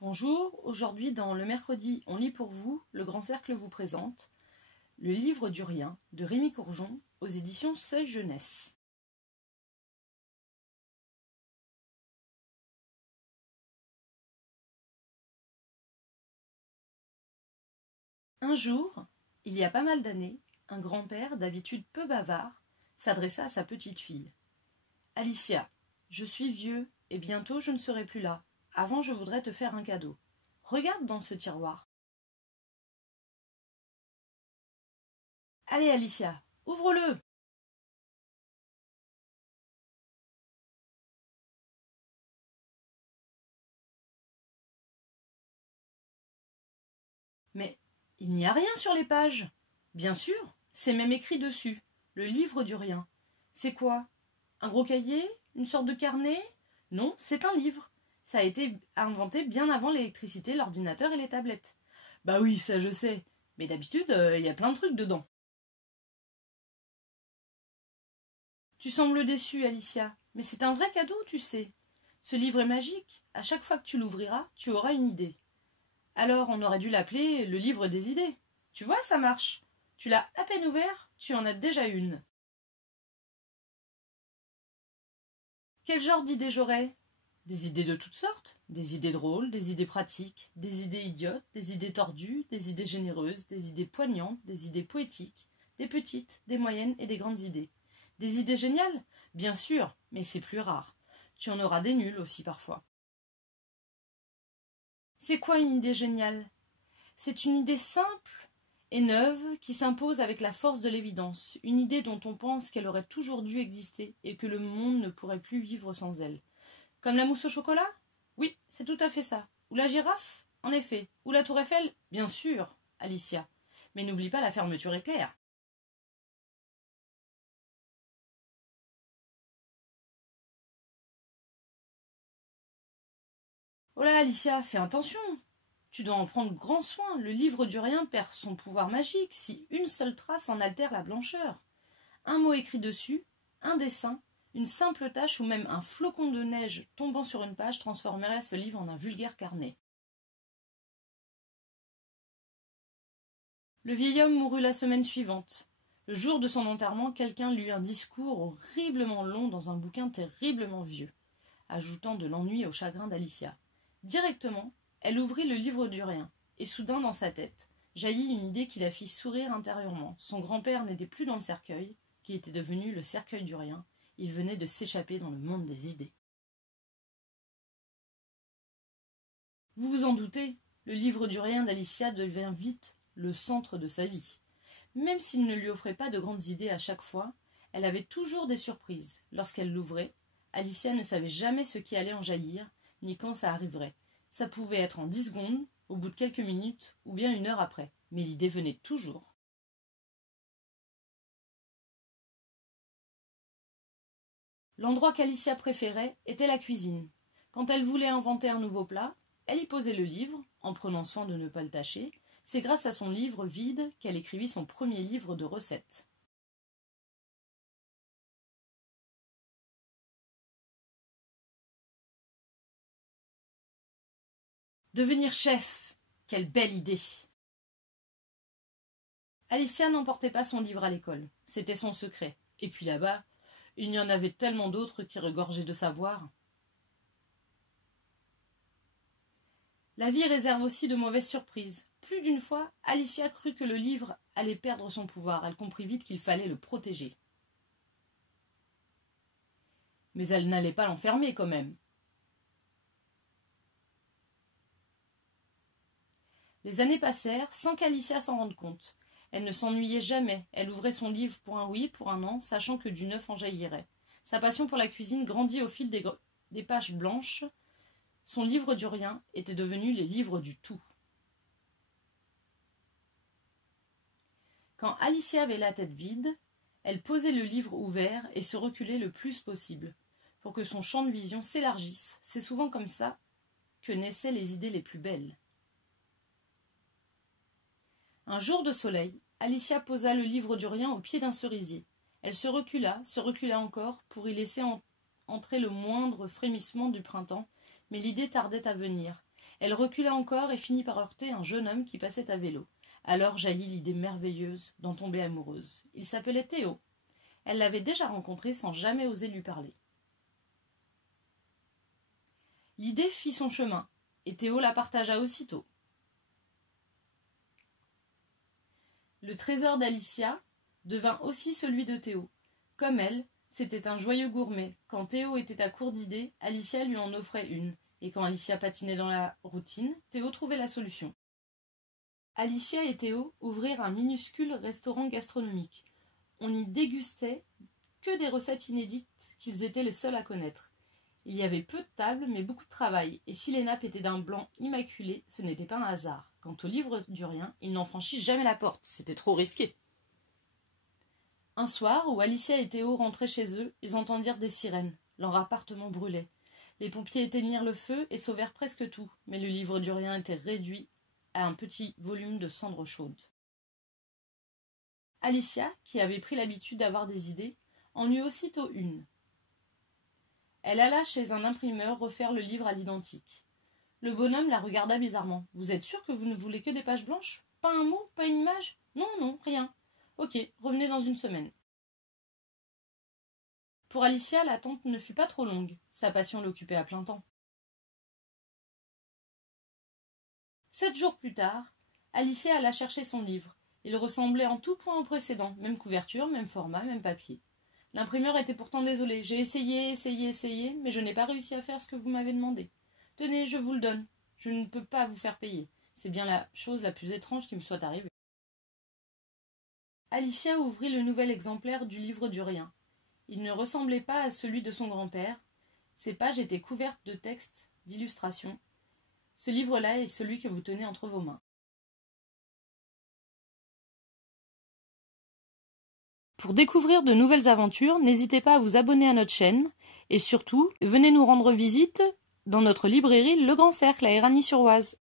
Bonjour, aujourd'hui dans Le Mercredi, on lit pour vous, Le Grand Cercle vous présente Le Livre du Rien de Rémi Courgeon aux éditions Seuil Jeunesse. Un jour, il y a pas mal d'années, un grand-père, d'habitude peu bavard, s'adressa à sa petite-fille. « Alicia, je suis vieux et bientôt je ne serai plus là. Avant, je voudrais te faire un cadeau. Regarde dans ce tiroir. » « Allez, Alicia, ouvre-le !» Mais il n'y a rien sur les pages. Bien sûr, c'est même écrit dessus. Le livre du rien. C'est quoi? Un gros cahier? Une sorte de carnet? Non, c'est un livre. Ça a été inventé bien avant l'électricité, l'ordinateur et les tablettes. Bah oui, ça je sais. Mais d'habitude, il y a plein de trucs dedans. Tu sembles déçue, Alicia. Mais c'est un vrai cadeau, tu sais. Ce livre est magique. À chaque fois que tu l'ouvriras, tu auras une idée. Alors on aurait dû l'appeler le livre des idées. Tu vois, ça marche. Tu l'as à peine ouvert, tu en as déjà une. Quel genre d'idées j'aurais? Des idées de toutes sortes. Des idées drôles, des idées pratiques, des idées idiotes, des idées tordues, des idées généreuses, des idées poignantes, des idées poétiques, des petites, des moyennes et des grandes idées. Des idées géniales? Bien sûr, mais c'est plus rare. Tu en auras des nulles aussi parfois. C'est quoi une idée géniale? C'est une idée simple et neuve qui s'impose avec la force de l'évidence, une idée dont on pense qu'elle aurait toujours dû exister et que le monde ne pourrait plus vivre sans elle. Comme la mousse au chocolat? Oui, c'est tout à fait ça. Ou la girafe? En effet. Ou la tour Eiffel? Bien sûr, Alicia. Mais n'oublie pas la fermeture éclair. Oh là, Alicia, fais attention. Tu dois en prendre grand soin. Le livre du rien perd son pouvoir magique si une seule trace en altère la blancheur. Un mot écrit dessus, un dessin, une simple tache ou même un flocon de neige tombant sur une page transformerait ce livre en un vulgaire carnet. Le vieil homme mourut la semaine suivante. Le jour de son enterrement, quelqu'un lut un discours horriblement long dans un bouquin terriblement vieux, ajoutant de l'ennui au chagrin d'Alicia. Directement, elle ouvrit le livre du rien, et soudain dans sa tête jaillit une idée qui la fit sourire intérieurement. Son grand-père n'était plus dans le cercueil, qui était devenu le cercueil du rien. Il venait de s'échapper dans le monde des idées. Vous vous en doutez, le livre du rien d'Alicia devint vite le centre de sa vie. Même s'il ne lui offrait pas de grandes idées à chaque fois, elle avait toujours des surprises. Lorsqu'elle l'ouvrait, Alicia ne savait jamais ce qui allait en jaillir, ni quand ça arriverait. Ça pouvait être en 10 secondes, au bout de quelques minutes, ou bien une heure après. Mais l'idée venait toujours. L'endroit qu'Alicia préférait était la cuisine. Quand elle voulait inventer un nouveau plat, elle y posait le livre, en prenant soin de ne pas le tacher. C'est grâce à son livre vide qu'elle écrivit son premier livre de recettes. Devenir chef! Quelle belle idée! Alicia n'emportait pas son livre à l'école. C'était son secret. Et puis là-bas, il y en avait tellement d'autres qui regorgeaient de savoir. La vie réserve aussi de mauvaises surprises. Plus d'une fois, Alicia crut que le livre allait perdre son pouvoir. Elle comprit vite qu'il fallait le protéger. Mais elle n'allait pas l'enfermer quand même. Les années passèrent sans qu'Alicia s'en rende compte. Elle ne s'ennuyait jamais. Elle ouvrait son livre pour un oui, pour un non, sachant que du neuf en jaillirait. Sa passion pour la cuisine grandit au fil des pages blanches. Son livre du rien était devenu les livres du tout. Quand Alicia avait la tête vide, elle posait le livre ouvert et se reculait le plus possible, pour que son champ de vision s'élargisse. C'est souvent comme ça que naissaient les idées les plus belles. Un jour de soleil, Alicia posa le livre du rien au pied d'un cerisier. Elle se recula encore, pour y laisser entrer le moindre frémissement du printemps, mais l'idée tardait à venir. Elle recula encore et finit par heurter un jeune homme qui passait à vélo. Alors jaillit l'idée merveilleuse d'en tomber amoureuse. Il s'appelait Théo. Elle l'avait déjà rencontré sans jamais oser lui parler. L'idée fit son chemin, et Théo la partagea aussitôt. Le trésor d'Alicia devint aussi celui de Théo. Comme elle, c'était un joyeux gourmet. Quand Théo était à court d'idées, Alicia lui en offrait une. Et quand Alicia patinait dans la routine, Théo trouvait la solution. Alicia et Théo ouvrirent un minuscule restaurant gastronomique. On n'y dégustait que des recettes inédites qu'ils étaient les seuls à connaître. Il y avait peu de tables, mais beaucoup de travail, et si les nappes étaient d'un blanc immaculé, ce n'était pas un hasard. Quant au livre du rien, il n'en franchit jamais la porte, c'était trop risqué. Un soir, où Alicia et Théo rentraient chez eux, ils entendirent des sirènes. Leur appartement brûlait. Les pompiers éteignirent le feu et sauvèrent presque tout, mais le livre du rien était réduit à un petit volume de cendres chaudes. Alicia, qui avait pris l'habitude d'avoir des idées, en eut aussitôt une. Elle alla chez un imprimeur refaire le livre à l'identique. Le bonhomme la regarda bizarrement. « Vous êtes sûr que vous ne voulez que des pages blanches? Pas un mot? Pas une image? Non, non, rien. Ok, revenez dans une semaine. » Pour Alicia, l'attente ne fut pas trop longue. Sa passion l'occupait à plein temps. 7 jours plus tard, Alicia alla chercher son livre. Il ressemblait en tout point au précédent, même couverture, même format, même papier. L'imprimeur était pourtant désolé. « J'ai essayé, mais je n'ai pas réussi à faire ce que vous m'avez demandé. Tenez, je vous le donne. Je ne peux pas vous faire payer. C'est bien la chose la plus étrange qui me soit arrivée. » Alicia ouvrit le nouvel exemplaire du livre du rien. Il ne ressemblait pas à celui de son grand-père. Ses pages étaient couvertes de textes, d'illustrations. Ce livre-là est celui que vous tenez entre vos mains. Pour découvrir de nouvelles aventures, n'hésitez pas à vous abonner à notre chaîne et surtout, venez nous rendre visite dans notre librairie Le Grand Cercle à Éragny-sur-Oise.